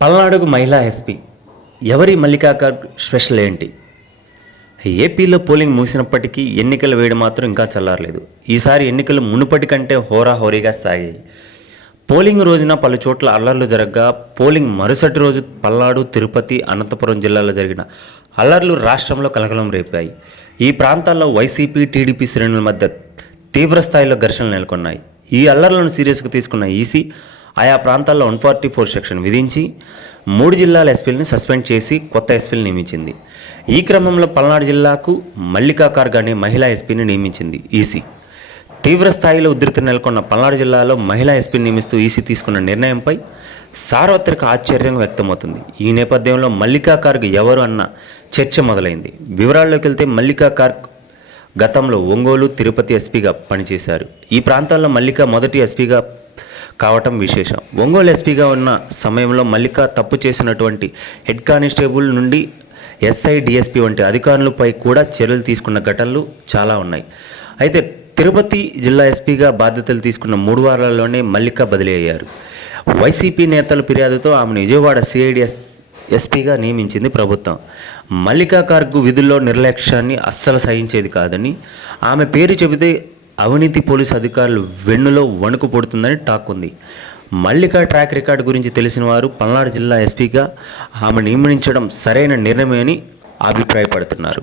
పల్నాడుకు మహిళా ఎస్పీ ఎవరి మల్లికా గార్గ్ స్పెషల్ ఏంటి? ఏపీలో పోలింగ్ ముగిసినప్పటికీ ఎన్నికల వేడి మాత్రం ఇంకా చల్లారలేదు. ఈసారి ఎన్నికలు మునుపటి కంటే హోరాహోరీగా సాగాయి. పోలింగ్ రోజున పలు చోట్ల అల్లర్లు జరగగా, పోలింగ్ మరుసటి రోజు పల్నాడు, తిరుపతి, అనంతపురం జిల్లాల్లో జరిగిన అల్లర్లు రాష్ట్రంలో కలకలం రేపాయి. ఈ ప్రాంతాల్లో వైసీపీ, టీడీపీ శ్రేణుల మధ్య తీవ్ర స్థాయిలో ఘర్షణలు నెలకొన్నాయి. ఈ అల్లర్లను సీరియస్గా తీసుకున్న ఈసీ ఆయా ప్రాంతాల్లో 144 సెక్షన్ విధించి 3 జిల్లాల ఎస్పీలని సస్పెండ్ చేసి కొత్త ఎస్పీలు నియమించింది. ఈ క్రమంలో పల్నాడు జిల్లాకు మల్లికా గార్గ్ అనే మహిళా ఎస్పీని నియమించింది ఈసీ. తీవ్ర స్థాయిలో ఉధృతి నెలకొన్న పల్నాడు జిల్లాలో మహిళా ఎస్పీని నియమిస్తూ ఈసీ తీసుకున్న నిర్ణయంపై సార్వత్రిక ఆశ్చర్యం వ్యక్తమవుతుంది. ఈ నేపథ్యంలో మల్లికా గార్గ్ ఎవరు అన్న చర్చ మొదలైంది. వివరాల్లోకి వెళ్తే మల్లికా గార్గ్ గతంలో ఒంగోలు, తిరుపతి ఎస్పీగా పనిచేశారు. ఈ ప్రాంతాల్లో మల్లికా మొదటి ఎస్పీగా కావటం విశేషం. ఒంగోలు ఎస్పీగా ఉన్న సమయంలో మల్లికా తప్పు చేసినటువంటి హెడ్ కానిస్టేబుల్ నుండి ఎస్ఐ, డిఎస్పీ వంటి అధికారులపై కూడా చర్యలు తీసుకున్న ఘటనలు చాలా ఉన్నాయి. అయితే తిరుపతి జిల్లా ఎస్పీగా బాధ్యతలు తీసుకున్న 3 వారాల్లోనే మల్లికా బదిలీ అయ్యారు. వైసీపీ నేతల ఫిర్యాదుతో ఆమెను విజయవాడ సిఐడి ఎస్పీగా నియమించింది ప్రభుత్వం. మల్లికా గార్గ్ విధుల్లో నిర్లక్ష్యాన్ని అస్సలు సహించేది కాదని, ఆమె పేరు చెబితే అవినీతి పోలీసు అధికారులు వెన్నులో వణుకు పుడుతుందని టాక్ ఉంది. మల్లికా ట్రాక్ రికార్డు గురించి తెలిసిన వారు పల్నాడు జిల్లా ఎస్పీగా ఆమె నియమించడం సరైన నిర్ణయమే అని అభిప్రాయపడుతున్నారు.